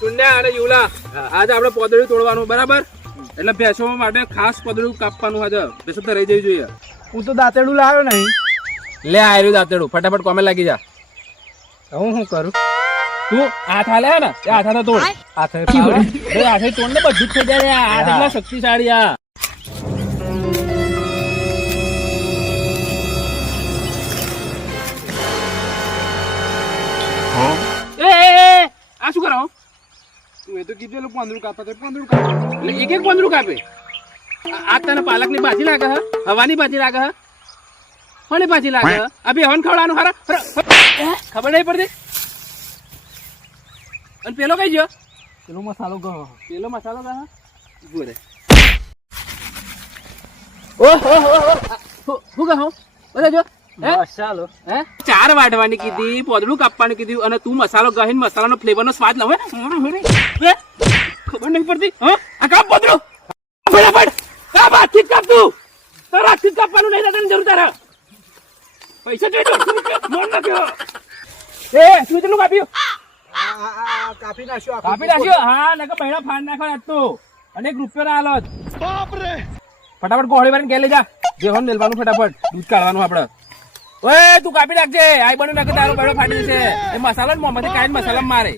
સુન્યા અને યુલા આજે આપણે પોદળું તોડવાનું બરાબર એટલે ભેંસો માટે ખાસ પોદળું કાપવાનું આજે ભેંસો તો રહી જવી જોઈએ. હું તો દાંતેડું લાવ્યો નહીં. લે આયરું દાંતેડું ફટાફટ કોમે લાગી જા. હું શું કરું? તું હાથ હાલે હે ને એ હાથે તોડ. હાથે તોડ ને બધું જ થઈ જાય. આ એટલા શક્તિશાળી આ. આ શું કરો? તું એ તો કીધું પાંદડું કાપે તો પાંદડું કાપે. એટલે એક એક પાંદડું કાપે. આ તને પાલકની ભાજી લાગે હે, હવાની ભાજી લાગે હે, કોની ભાજી લાગે હે? અભી હવન ખવડાવવાનું હારા ખબર નહીં પડતી. અને પેલો કઈ ગયો? પેલો મસાલો ગયો. પેલો મસાલો ગયો ગોરે. શું કહો? બધા જો મસાલો હે 4 વાટવાની કીધી, પોદળું કાપવાનું કીધું અને તું મસાલો ગહીન મસાલાનો ફ્લેવરનો સ્વાદ લવે. ખબર નહીં પડતી. હા આ કાપ પોદળું ફટાફટ. કાપ હાથથી જ કાપ તું. તારા હાથથી જ કાપવાનું નહીં તને જરૂર તારા. પૈસા જોઈ દો. મોન નાખ્યો. એ તું કેટલું કાપ્યું? કાપી નાખ્યો. કાપી નાખ્યો. હા નકે બહેણા ફાડ નાખવા આજ તો. અને 1 રૂપિયો ના હાલત. બાપ રે. ફટાફટ ગોળી વાળીને ઘેર લઈ જા. જે હોન મેલવાનું ફટાફટ. દૂધ કાઢવાનું આપણે. ઓય તું કાપી નાખજે. આઈ બની નાખે તારો બહેણો ફાટી જશે. એ મસાલો જ મોંમાંથી કાઢીને મસાલા મારે.